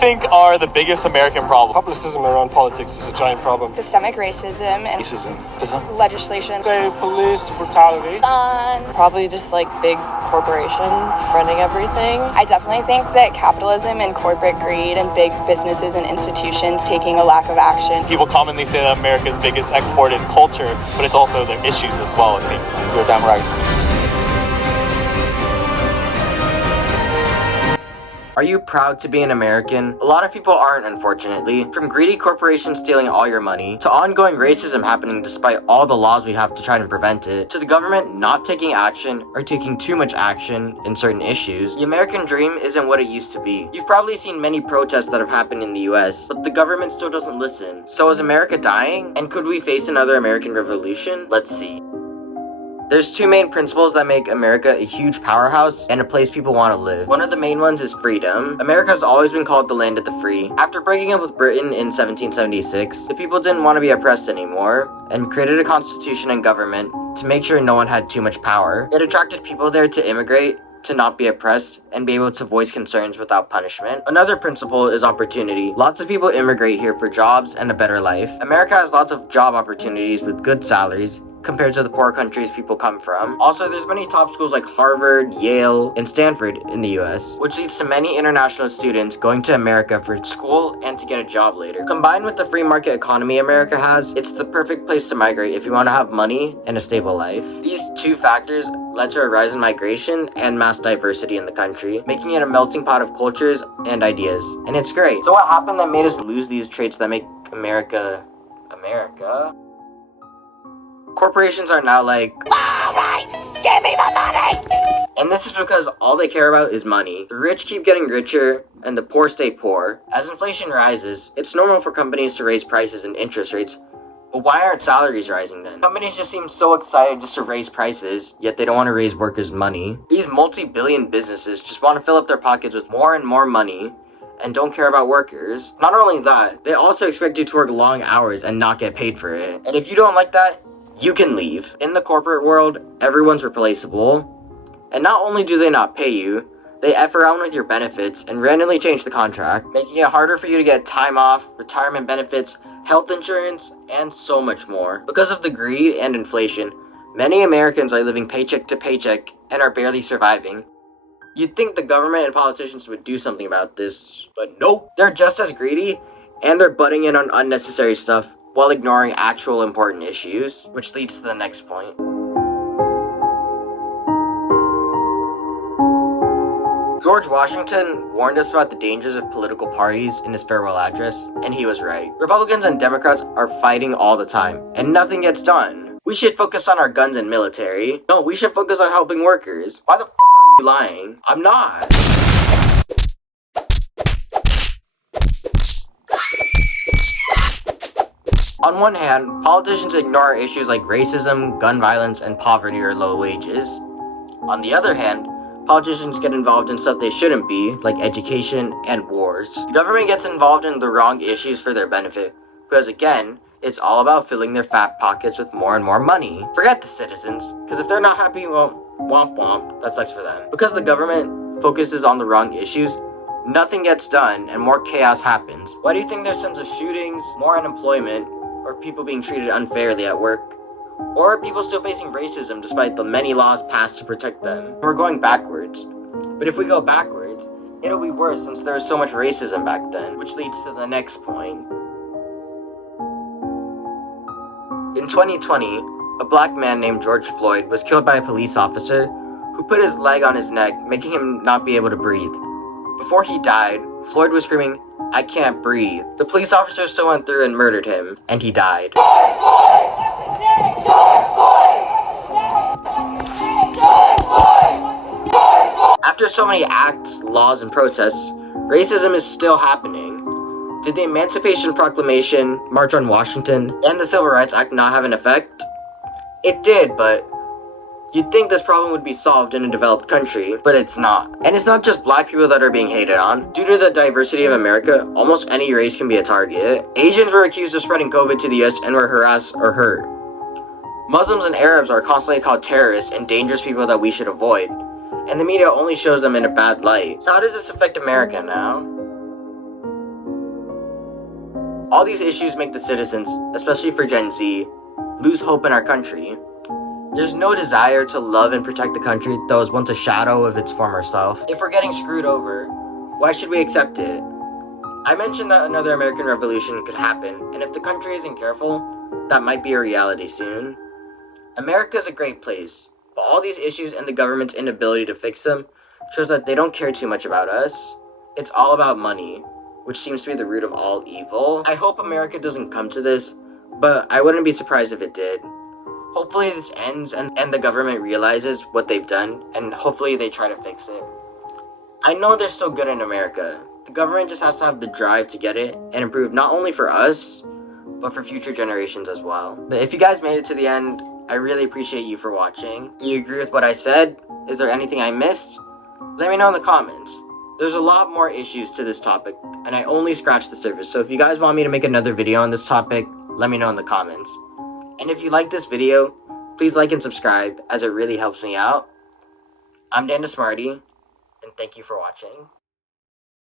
think are the biggest American problem? Publicism around politics is a giant problem. Systemic racism and Racism. legislation. Say police brutality. Probably just like big corporations running everything. I definitely think that capitalism and corporate greed and big businesses and institutions taking a lack of action. People commonly say that America's biggest export is culture, but it's also their issues as well, it seems to me. You're damn right. Are you proud to be an American? A lot of people aren't, unfortunately. From greedy corporations stealing all your money, to ongoing racism happening despite all the laws we have to try to prevent it, to the government not taking action or taking too much action in certain issues, the American dream isn't what it used to be. You've probably seen many protests that have happened in the US, but the government still doesn't listen. So is America dying? And could we face another American revolution? Let's see. There's two main principles that make America a huge powerhouse and a place people want to live. One of the main ones is freedom. America has always been called the land of the free. After breaking up with Britain in 1776, the people didn't want to be oppressed anymore and created a constitution and government to make sure no one had too much power. It attracted people there to immigrate, to not be oppressed, and be able to voice concerns without punishment. Another principle is opportunity. Lots of people immigrate here for jobs and a better life. America has lots of job opportunities with good salaries compared to the poor countries people come from. Also, there's many top schools like Harvard, Yale, and Stanford in the US, which leads to many international students going to America for school and to get a job later. Combined with the free market economy America has, it's the perfect place to migrate if you want to have money and a stable life. These two factors led to a rise in migration and mass diversity in the country, making it a melting pot of cultures and ideas. And it's great. So what happened that made us lose these traits that make America, America? Corporations are now like, alright, give me my money! And this is because all they care about is money. The rich keep getting richer, and the poor stay poor. As inflation rises, it's normal for companies to raise prices and interest rates, but why aren't salaries rising then? Companies just seem so excited just to raise prices, yet they don't want to raise workers' money. These multi-billion businesses just want to fill up their pockets with more and more money, and don't care about workers. Not only that, they also expect you to work long hours and not get paid for it. And if you don't like that, you can leave. In the corporate world, everyone's replaceable. And not only do they not pay you, they F around with your benefits and randomly change the contract, making it harder for you to get time off, retirement benefits, health insurance, and so much more. Because of the greed and inflation, many Americans are living paycheck to paycheck and are barely surviving. You'd think the government and politicians would do something about this, but nope. They're just as greedy, and they're butting in on unnecessary stuff while ignoring actual important issues, which leads to the next point. George Washington warned us about the dangers of political parties in his farewell address, and he was right. Republicans and Democrats are fighting all the time, and nothing gets done. We should focus on our guns and military. No, we should focus on helping workers. Why the f*** are you lying? I'm not. On one hand, politicians ignore issues like racism, gun violence, and poverty or low wages. On the other hand, politicians get involved in stuff they shouldn't be, like education and wars. The government gets involved in the wrong issues for their benefit, because again, it's all about filling their fat pockets with more and more money. Forget the citizens, because if they're not happy, well, womp womp, that sucks for them. Because the government focuses on the wrong issues, nothing gets done and more chaos happens. Why do you think there's tons of shootings, more unemployment, or people being treated unfairly at work? Or are people still facing racism despite the many laws passed to protect them? We're going backwards. But if we go backwards, it'll be worse since there was so much racism back then, which leads to the next point. In 2020, a black man named George Floyd was killed by a police officer who put his leg on his neck, making him not be able to breathe. Before he died, Floyd was screaming, "I can't breathe." The police officer still went through and murdered him, and he died. After so many acts, laws, and protests, racism is still happening. Did the Emancipation Proclamation, March on Washington, and the Civil Rights Act not have an effect? It did, but you'd think this problem would be solved in a developed country, but it's not. And it's not just black people that are being hated on. Due to the diversity of America, almost any race can be a target. Asians were accused of spreading COVID to the US and were harassed or hurt. Muslims and Arabs are constantly called terrorists and dangerous people that we should avoid. And the media only shows them in a bad light. So how does this affect America now? All these issues make the citizens, especially for Gen Z, lose hope in our country. There's no desire to love and protect the country that was once a shadow of its former self. If we're getting screwed over, why should we accept it? I mentioned that another American Revolution could happen, and if the country isn't careful, that might be a reality soon. America is a great place, but all these issues and the government's inability to fix them shows that they don't care too much about us. It's all about money, which seems to be the root of all evil. I hope America doesn't come to this, but I wouldn't be surprised if it did. Hopefully this ends and the government realizes what they've done, and hopefully they try to fix it. I know they're so good in America. The government just has to have the drive to get it and improve not only for us, but for future generations as well. But if you guys made it to the end, I really appreciate you for watching. Do you agree with what I said? Is there anything I missed? Let me know in the comments. There's a lot more issues to this topic, and I only scratched the surface, so if you guys want me to make another video on this topic, let me know in the comments. And if you like this video, please like and subscribe, as it really helps me out. I'm DanDaSmartie, and thank you for watching.